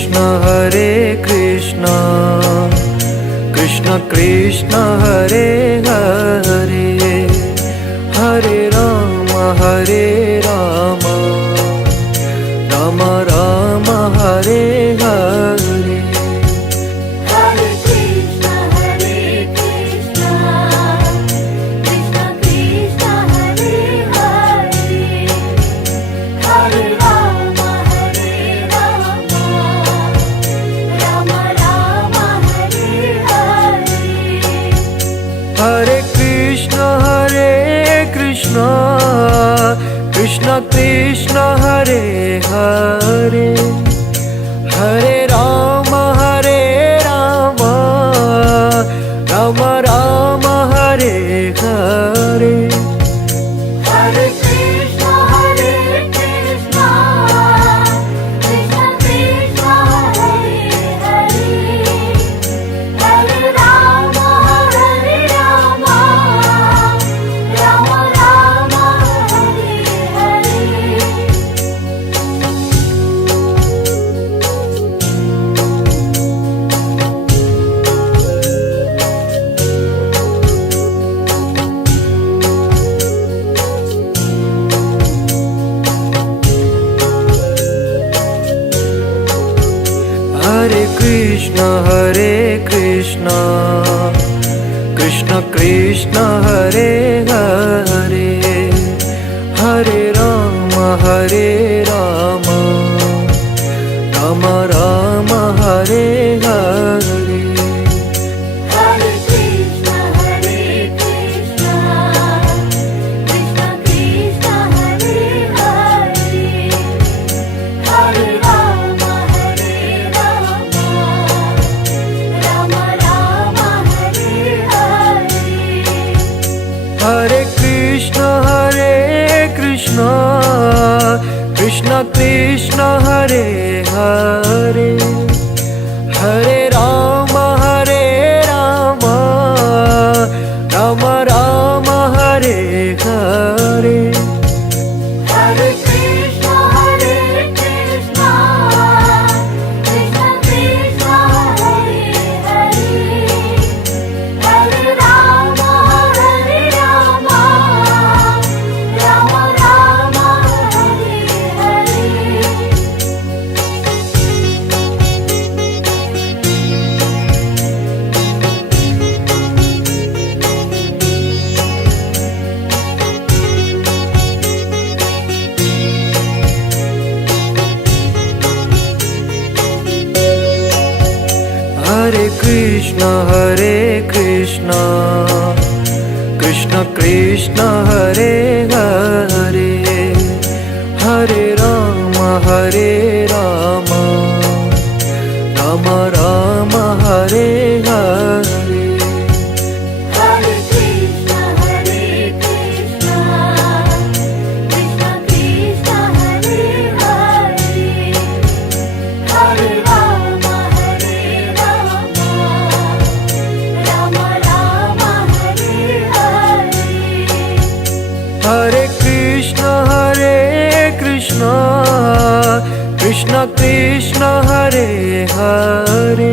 Krishna Krishna Krishna Hare Hare, Hare Ram Ram Ram Hare Hare. Hare Krishna Krishna Krishna Hare Hare, Hare Ram Ram Ram Hare Hare. Hare Krishna Krishna Krishna Hare Hare, Hare Ram Ram Ram Hare Hare. Hare Krishna Krishna Krishna Hare Hare, Hare Ram Ram Ram Hare Hare. Hare Krishna Krishna Krishna Hare Hare, Hare Ram Ram Ram Hare Hare. Hare Krishna Krishna Krishna Hare Hare, Hare Ram Ram Hare Hare. Hare Krishna Krishna Krishna Hare Hare, Hare Ram Ram Ram Hare Hare. Hare Krishna Krishna Krishna Hare Hare, Hare Ram Ram Hare Hare. Hare Krishna Krishna Krishna Hare Hare, Hare Ram Ram Ram Hare Hare. Hare Krishna Krishna Krishna Hare Hare, Hare Ram Ram Hare Hare. Hare Krishna Krishna Krishna Hare Hare,